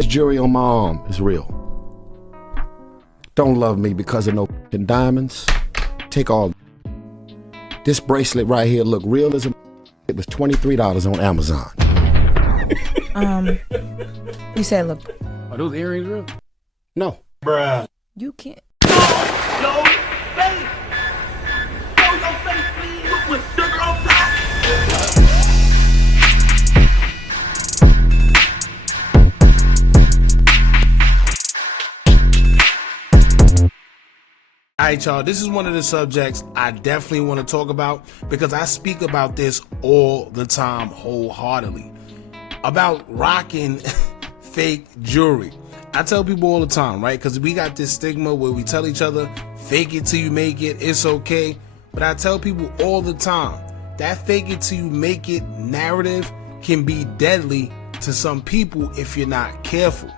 This jewelry on my arm is real. Don't love me because of no diamonds. Take all. This bracelet right here look real as a. It was $23 on Amazon. You said look. Are those earrings real? No. Bruh. You can't. Yo, face! Show your face, please! With sugar on top! Alright y'all, this is one of the subjects I definitely want to talk about because I speak about this all the time wholeheartedly. About rocking fake jewelry. I tell people all the time, right? Because we got this stigma where we tell each other, fake it till you make it, it's okay. But I tell people all the time, that fake it till you make it narrative can be deadly to some people if you're not careful.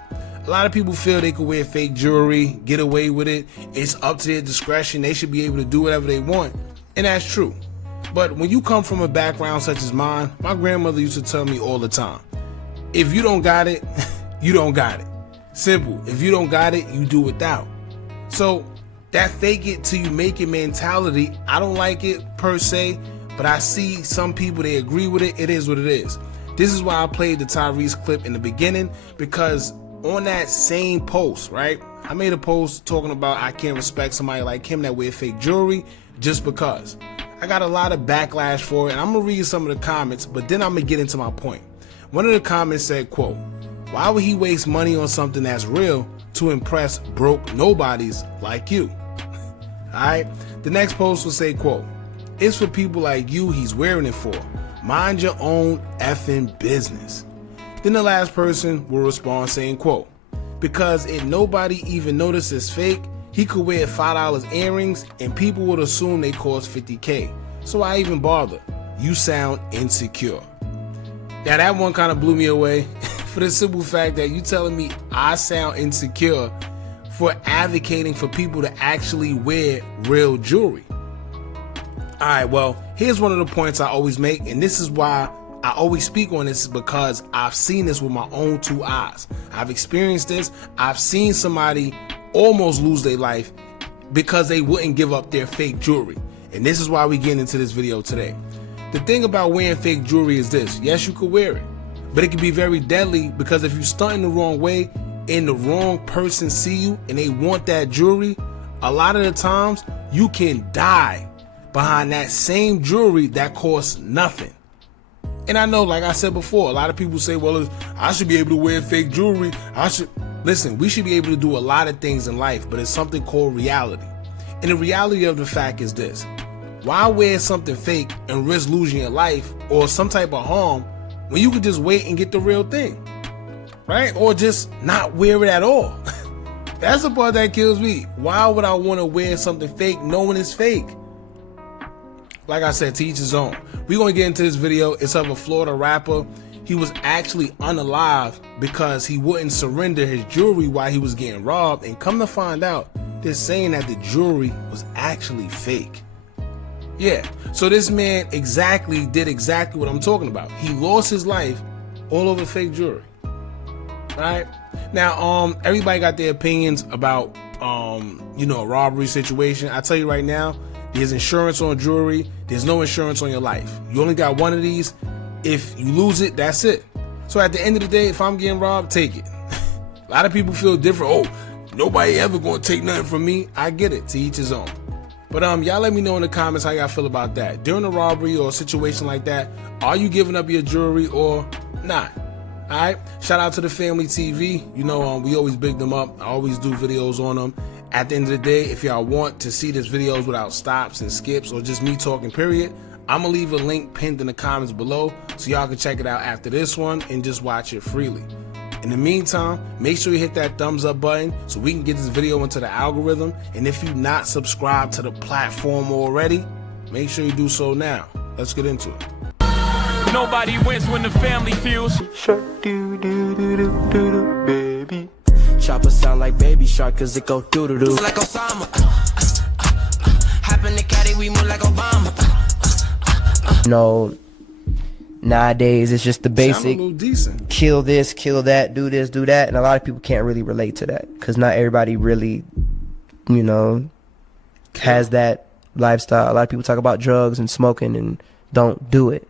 A lot of people feel they could wear fake jewelry, get away with it. It's up to their discretion. They should be able to do whatever they want. And that's true. But when you come from a background such as mine, my grandmother used to tell me all the time, if you don't got it, you don't got it. Simple. If you don't got it, you do without. So that fake it till you make it mentality, I don't like it per se, but I see some people, they agree with it. It is what it is. This is why I played the Tyrese clip in the beginning, because on that same post, right, I made a post talking about I can't respect somebody like him that wear fake jewelry just because. I got a lot of backlash for it, and I'm gonna read some of the comments, but then I'm gonna get into my point. One of the comments said, quote, why would he waste money on something that's real to impress broke nobodies like you? Alright, the next post will say, quote, it's for people like you he's wearing it for. Mind your own effing business. Then the last person will respond saying, quote, because if nobody even notices fake, he could wear $5 earrings and people would assume they cost $50K. So why even bother? You sound insecure. Now that one kind of blew me away for the simple fact that you telling me I sound insecure for advocating for people to actually wear real jewelry. Alright, well, here's one of the points I always make, and this is why I always speak on this, is because I've seen this with my own two eyes. I've experienced this. I've seen somebody almost lose their life because they wouldn't give up their fake jewelry. And this is why we get into this video today. The thing about wearing fake jewelry is this. Yes, you could wear it, but it can be very deadly because if you stunt in the wrong way and the wrong person see you and they want that jewelry, a lot of the times you can die behind that same jewelry that costs nothing. And I know, like I said before, a lot of people say, well, I should be able to wear fake jewelry. Listen, we should be able to do a lot of things in life, but it's something called reality. And the reality of the fact is this. Why wear something fake and risk losing your life or some type of harm when you could just wait and get the real thing, right? Or just not wear it at all. That's the part that kills me. Why would I want to wear something fake knowing it's fake? Like I said, to each his own. We're going to get into this video. It's of a Florida rapper. He was actually unalive because he wouldn't surrender his jewelry while he was getting robbed. And come to find out, they're saying that the jewelry was actually fake. Yeah, so this man did exactly what I'm talking about. He lost his life all over fake jewelry. Alright? Now, everybody got their opinions about, a robbery situation. I tell you right now, there's insurance on jewelry. There's no insurance on your life. You only got one of these. If you lose it, that's it. So at the end of the day, if I'm getting robbed, take it. A lot of people feel different. Oh, nobody ever gonna take nothing from me. I get it. To each his own. But y'all let me know in the comments how y'all feel about that. During a robbery or a situation like that, are you giving up your jewelry or not? Alright? Shout out to the Family TV. You know, we always big them up. I always do videos on them. At the end of the day, if y'all want to see these videos without stops and skips or just me talking period, I'm going to leave a link pinned in the comments below so y'all can check it out after this one and just watch it freely. In the meantime, make sure you hit that thumbs up button so we can get this video into the algorithm. And if you're not subscribed to the platform already, make sure you do so now. Let's get into it. Nobody wins when the family feels. Sh0t, baby. Chopper sound like Baby Shark cause it go doo-doo-doo. Like Osama. Hop in the caddy, we move like Obama. nowadays it's just the Sound a basic little decent. kill this, kill that, do this, do that, and a lot of people can't really relate to that because not everybody really, you know, has that lifestyle. A lot of people talk about drugs and smoking and don't do it.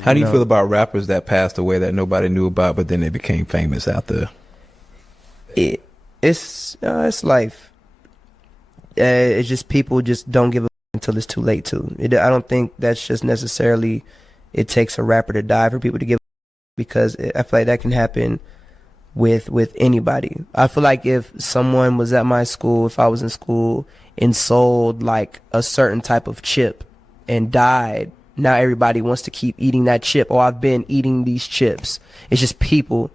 How do you feel about rappers that passed away that nobody knew about, but then they became famous out there? It's life. It's just people just don't give a until it's too late to. I don't think that's just necessarily it takes a rapper to die for people to give because I feel like that can happen with anybody. I feel like if someone was at my school, if I was in school and sold like a certain type of chip and died, now everybody wants to keep eating that chip. Oh, I've been eating these chips. It's just people.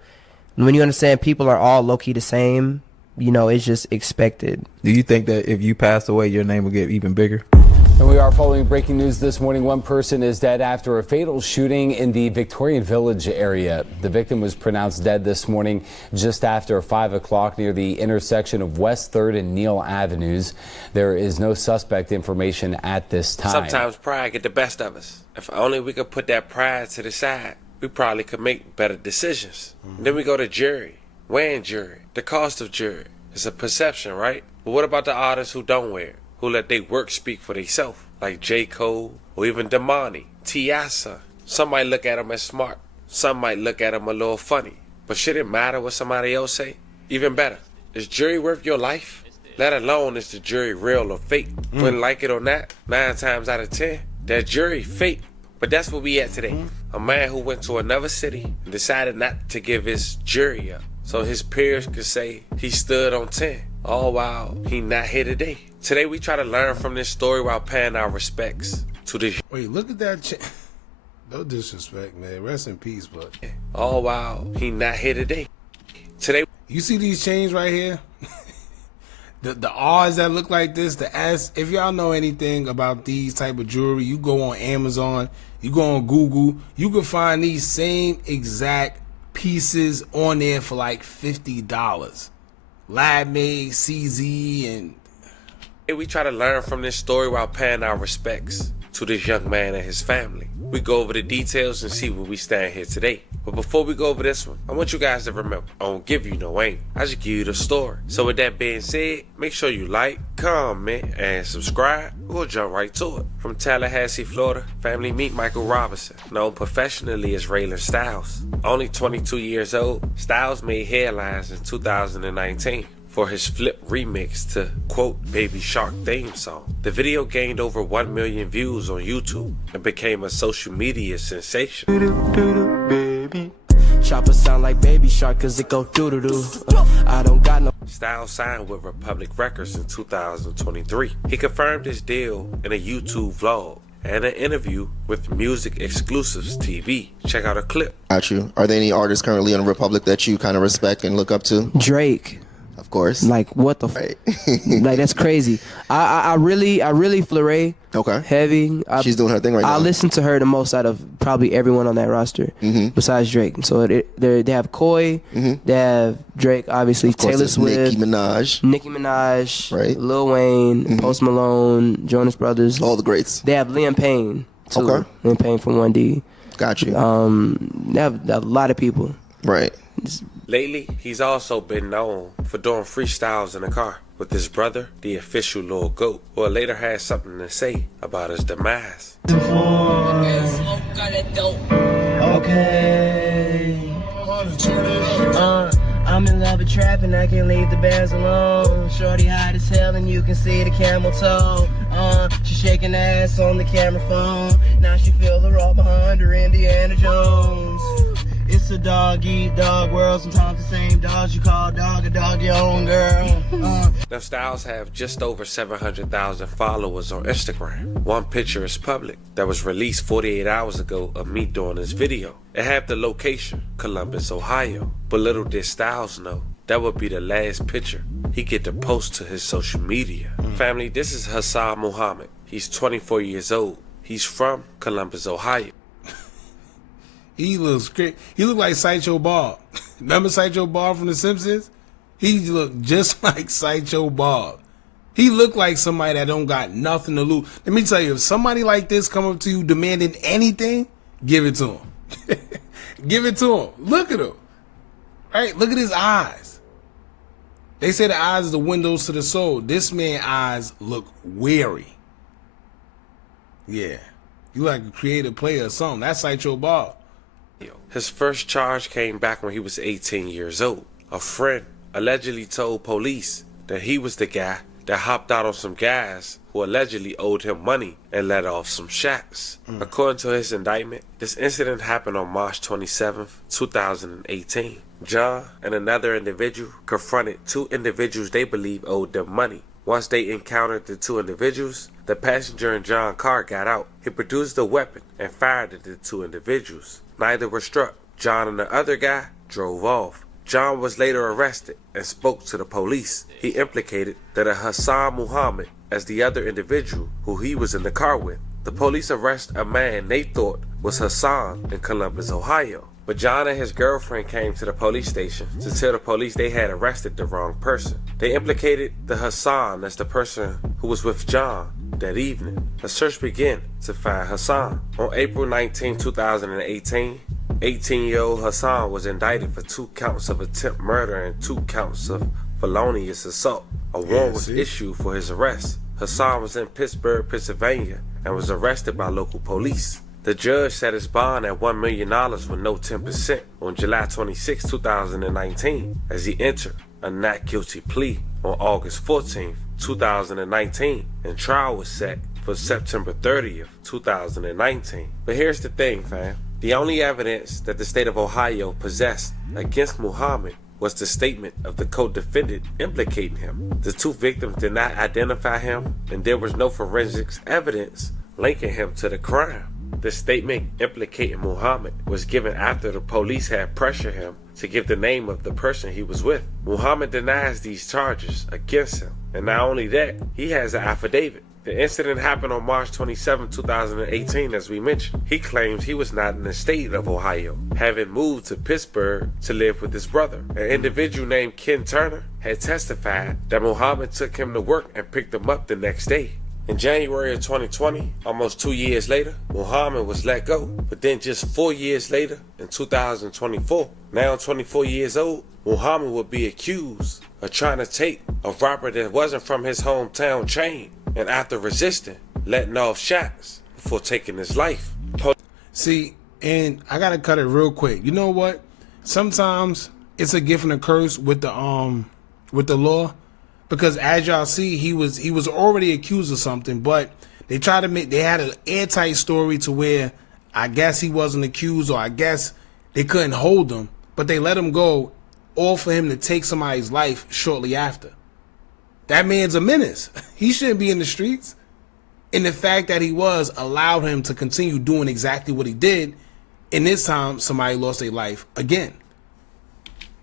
When you understand people are all low-key the same, you know, it's just expected. Do you think that if you passed away, your name would get even bigger? And we are following breaking news this morning. One person is dead after a fatal shooting in the Victorian Village area. The victim was pronounced dead this morning just after 5 o'clock near the intersection of West 3rd and Neal Avenues. There is no suspect information at this time. Sometimes pride get the best of us. If only we could put that pride to the side, we probably could make better decisions. Then we go to jury, weighing jury, the cost of jury. It's a perception, right? But what about the artists who don't wear it? Who let their work speak for themselves, like J. Cole or even Damani, Tiasa. Some might look at them as smart. Some might look at them a little funny. But should it matter what somebody else say? Even better, is jury worth your life? Let alone is the jury real or fake? Wouldn't like it or not, 9 times out of 10, that jury fake. But that's where we at today. A man who went to another city and decided not to give his jury up, so his peers could say he stood on 10. All while he not here today. Today we try to learn from this story while paying our respects to the. Wait, look at that. No disrespect, man. Rest in peace, but. All while he not here today. Today. You see these chains right here? the R's that look like this, the S. If y'all know anything about these type of jewelry, you go on Amazon, you go on Google, you can find these same exact pieces on there for like $50. Lab made, CZ, and we try to learn from this story while paying our respects to this young man and his family. We go over the details and see where we stand here today. But before we go over this one, I want you guys to remember, I don't give you no aim. I just give you the story. So with that being said, make sure you like, comment, and subscribe. We'll jump right to it. From Tallahassee, Florida, family meet Michael Robinson, known professionally as Ralan Styles. Only 22 years old, Styles made headlines in 2019. For his Flip remix to, quote, Baby Sh0t theme song. The video gained over 1 million views on YouTube and became a social media sensation. Chopper sound like Baby Sh0t cause it go doo-doo-doo. I don't got no. Styles signed with Republic Records in 2023. He confirmed his deal in a YouTube vlog and an interview with Music Exclusives TV. Check out a clip. Got you. Are there any artists currently in Republic that you kind of respect and look up to? Drake. Of course. Like what the right. Like that's crazy. I really Fleury. Okay. Heavy. She's doing her thing right now. I listen to her the most out of probably everyone on that roster besides Drake. So they have Koi, they have Drake, obviously, of course, Taylor Swift, Nicki Minaj, right. Lil Wayne, Post Malone, Jonas Brothers. All the greats. They have Liam Payne too. Okay. Liam Payne from 1D. Got you. They have a lot of people. Right. Lately, he's also been known for doing freestyles in the car with his brother, the official Lil Goat, who later had something to say about his demise. Okay. I'm in love with trap and I can't leave the bands alone. Shorty hot as hell and you can see the camel toe. She shaking ass on the camera phone. Now she feel the rock behind her, Indiana Jones. It's a dog-eat-dog world. Sometimes the same dogs you call dog a dog your own girl. Now Styles have just over 700,000 followers on Instagram. One picture is public that was released 48 hours ago of me doing this video. It had the location, Columbus, Ohio. But little did Styles know, that would be the last picture he get to post to his social media. Family, this is Hassan Muhammad. He's 24 years old. He's from Columbus, Ohio. he looks great. He looked like Sideshow Bob. Remember Sideshow Bob from The Simpsons? He looked just like Sideshow Bob. He looked like somebody that don't got nothing to lose. Let me tell you, if somebody like this come up to you demanding anything, Give it to him. Give it to him. Look at him. Right? Look at his eyes. They say the eyes are the windows to the soul. This man's eyes look weary. Yeah. You like a creative player or something. That's like your ball. His first charge came back when he was 18 years old. A friend allegedly told police that he was the guy that hopped out on some guys who allegedly owed him money and let off some shots. According to his indictment, this incident happened on March 27th, 2018. John and another individual confronted two individuals they believe owed them money. Once they encountered the two individuals, the passenger in John's car got out. He produced a weapon and fired at the two individuals. Neither were struck. John and the other guy drove off. John was later arrested and spoke to the police. He implicated that a Hassan Muhammad as the other individual who he was in the car with. The police arrested a man they thought was Hassan in Columbus, Ohio. But John and his girlfriend came to the police station to tell the police they had arrested the wrong person. They implicated the Hassan as the person who was with John that evening. A search began to find Hassan. On April 19, 2018, 18-year-old Hassan was indicted for 2 counts of attempted murder and 2 counts of felonious assault. A warrant was issued for his arrest. Hassan was in Pittsburgh, Pennsylvania, and was arrested by local police. The judge set his bond at $1 million with no 10% on July 26, 2019, as he entered a not guilty plea on August 14, 2019, and trial was set for September 30th, 2019. But here's the thing, fam. The only evidence that the state of Ohio possessed against Muhammad was the statement of the co-defendant implicating him. The 2 victims did not identify him, and there was no forensics evidence linking him to the crime. The statement implicating Muhammad was given after the police had pressured him to give the name of the person he was with. Muhammad denies these charges against him, and not only that, he has an affidavit. The incident happened on March 27, 2018, as we mentioned. He claims he was not in the state of Ohio, having moved to Pittsburgh to live with his brother. An individual named Ken Turner had testified that Muhammad took him to work and picked him up the next day. In January of 2020, almost 2 years later, Muhammad was let go. But then just 4 years later, in 2024, now 24 years old, Muhammad would be accused of trying to take a robber that wasn't from his hometown chain, and after resisting, letting off shots before taking his life. See, and I gotta cut it real quick. You know what? Sometimes it's a gift and a curse with the law. Because as y'all see, he was already accused of something, but they tried to they had an airtight story to where I guess he wasn't accused, or I guess they couldn't hold him, but they let him go, all for him to take somebody's life shortly after. That man's a menace. He shouldn't be in the streets. And the fact that he was allowed him to continue doing exactly what he did, and this time somebody lost their life again.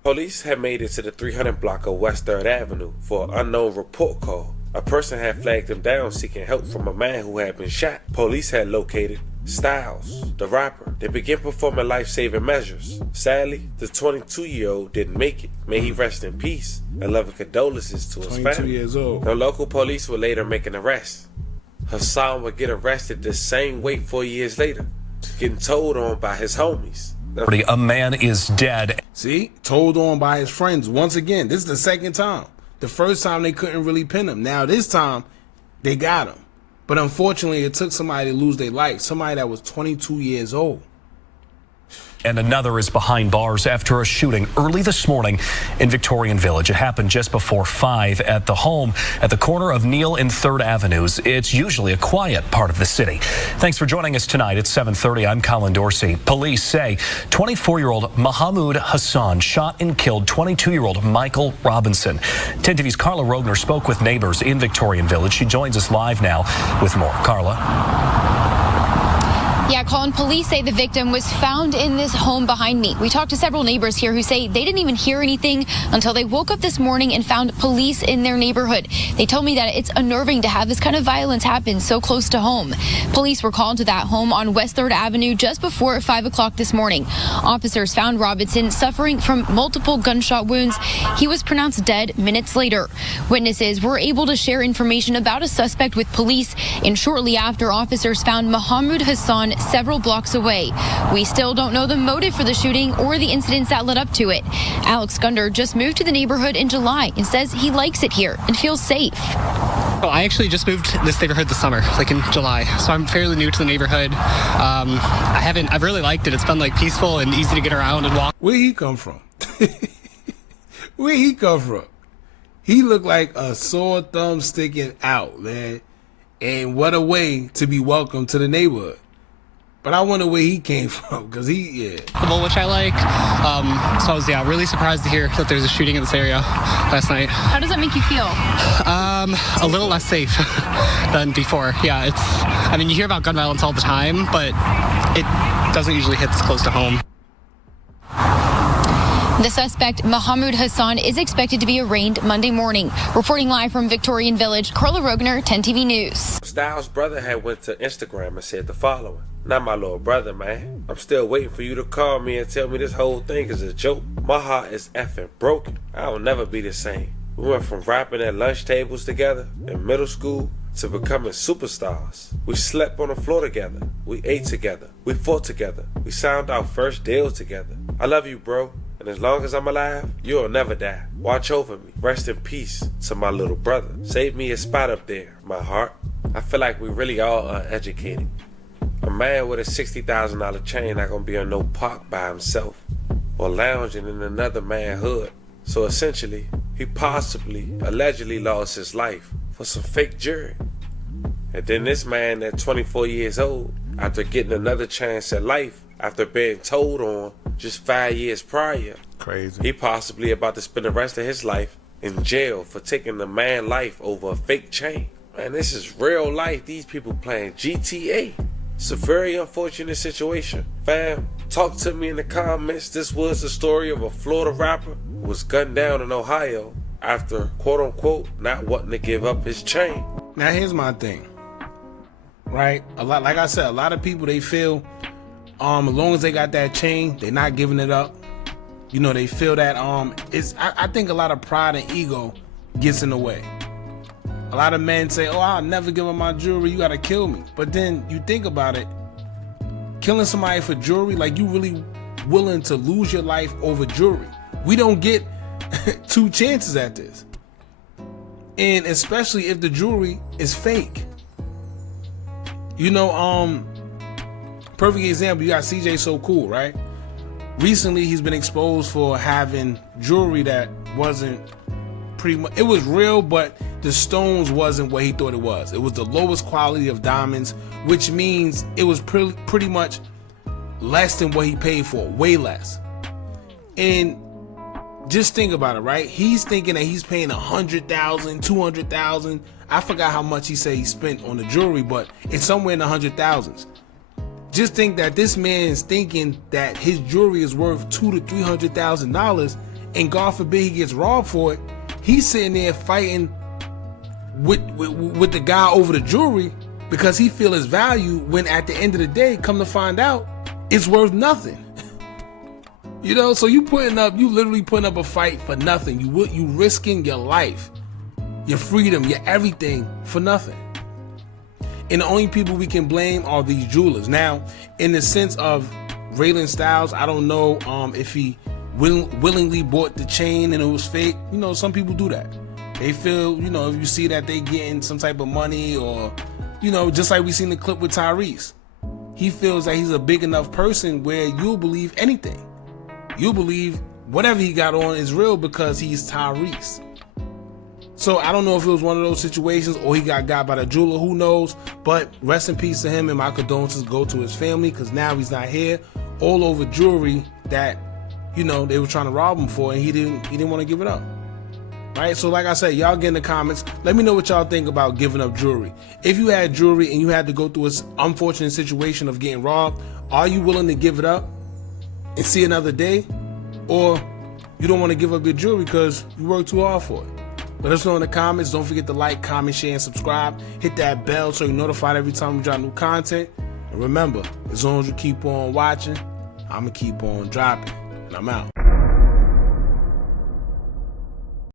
Police had made it to the 300 block of West 3rd Avenue for an unknown report call. A person had flagged him down seeking help from a man who had been shot. Police had located Styles, the rapper. They began performing life-saving measures. Sadly, the 22-year-old didn't make it. May he rest in peace, and loving condolences to his family. 22 years old. The local police would later make an arrest. Hassan would get arrested the same way 4 years later, getting told on by his homies. A man is dead. See, told on by his friends. Once again, this is the second time. The first time they couldn't really pin him. Now this time, they got him. But unfortunately, it took somebody to lose their life. Somebody that was 22 years old. And another is behind bars after a shooting early this morning in Victorian Village. It happened just before 5 at the home at the corner of Neal and 3rd Avenues. It's usually a quiet part of the city. Thanks for joining us tonight at 7:30. I'm Colin Dorsey. Police say 24-year-old Mahmoud Hassan shot and killed 22-year-old Michael Robinson. 10 TV's Carla Rogner spoke with neighbors in Victorian Village. She joins us live now with more. Carla. Yeah, Colin, police say the victim was found in this home behind me. We talked to several neighbors here who say they didn't even hear anything until they woke up this morning and found police in their neighborhood. They told me that it's unnerving to have this kind of violence happen so close to home. Police were called to that home on West 3rd Avenue just before 5 o'clock this morning. Officers found Robinson suffering from multiple gunshot wounds. He was pronounced dead minutes later. Witnesses were able to share information about a suspect with police, and shortly after, officers found Mahmoud Hassan several blocks away. We still don't know the motive for the shooting or the incidents that led up to it. Alex Gunder just moved to the neighborhood in July and says he likes it here and feels safe. Well, I actually just moved to this neighborhood this summer, like in July, so I'm fairly new to the neighborhood. I've really liked it. It's been like peaceful and easy to get around and walk. Where he come from? Where he come from? He looked like a sore thumb sticking out, man. And what a way to be welcome to the neighborhood. But I wonder where he came from, because which I like. So I was really surprised to hear that there's a shooting in this area last night. How does that make you feel? A little less safe than before. Yeah, you hear about gun violence all the time, but it doesn't usually hit this close to home. The suspect, Mahmoud Hassan, is expected to be arraigned Monday morning. Reporting live from Victorian Village, Carla Rogner, 10 TV News. Styles' brother had went to Instagram and said the following. Not my little brother, man. I'm still waiting for you to call me and tell me this whole thing is a joke. My heart is effing broken. I'll never be the same. We went from rapping at lunch tables together in middle school to becoming superstars. We slept on the floor together. We ate together. We fought together. We signed our first deals together. I love you, bro. And as long as I'm alive, you'll never die. Watch over me. Rest in peace to my little brother. Save me a spot up there, my heart. I feel like we really all are uneducated. A man with a $60,000 chain not gonna be on no park by himself or lounging in another man's hood. So essentially, he allegedly lost his life for some fake jewelry. And then this man at 24 years old, after getting another chance at life, after being told on just 5 years prior, crazy, he possibly about to spend the rest of his life in jail for taking a man's life over a fake chain. Man, this is real life. These people playing GTA. It's a very unfortunate situation. Fam, talk to me in the comments. This was the story of a Florida rapper who was gunned down in Ohio after, quote unquote, not wanting to give up his chain. Now here's my thing, right? Like I said, a lot of people, they feel as long as they got that chain, they're not giving it up. They feel that I think a lot of pride and ego gets in the way. A lot of men say, oh, I'll never give up my jewelry, you gotta kill me. But then you think about it, killing somebody for jewelry, like you really willing to lose your life over jewelry. We don't get two chances at this. And especially if the jewelry is fake. Perfect example, you got CJ So Cool, right? Recently, he's been exposed for having jewelry that wasn't it was real, but the stones wasn't what he thought it was. It was the lowest quality of diamonds, which means it was pretty much less than what he paid for, way less. And just think about it, right? He's thinking that he's paying $100,000, $200,000. I forgot how much he said he spent on the jewelry, but it's somewhere in the $100,000s. Just think that this man's thinking that his jewelry is worth $200,000 to $300,000, and God forbid he gets robbed for it. He's sitting there fighting with the guy over the jewelry because he feel his value, when at the end of the day, come to find out, it's worth nothing. So you literally putting up a fight for nothing. You risking your life, your freedom, your everything for nothing. And the only people we can blame are these jewelers. Now, in the sense of Ralan Styles, I don't know if he willingly bought the chain and it was fake. Some people do that. They feel, if you see that they getting some type of money, or, just like we seen the clip with Tyrese. He feels that he's a big enough person where you'll believe anything. You'll believe whatever he got on is real because he's Tyrese. So I don't know if it was one of those situations or he got by the jeweler, who knows, but rest in peace to him, and my condolences go to his family, because now he's not here, all over jewelry that, they were trying to rob him for, and he didn't want to give it up. Right? So like I said, y'all get in the comments, let me know what y'all think about giving up jewelry. If you had jewelry and you had to go through an unfortunate situation of getting robbed, are you willing to give it up and see another day? Or you don't want to give up your jewelry because you worked too hard for it? Let us know in the comments. Don't forget to like, comment, share, and subscribe. Hit that bell so you're notified every time we drop new content. And remember, as long as you keep on watching, I'm going to keep on dropping. And I'm out.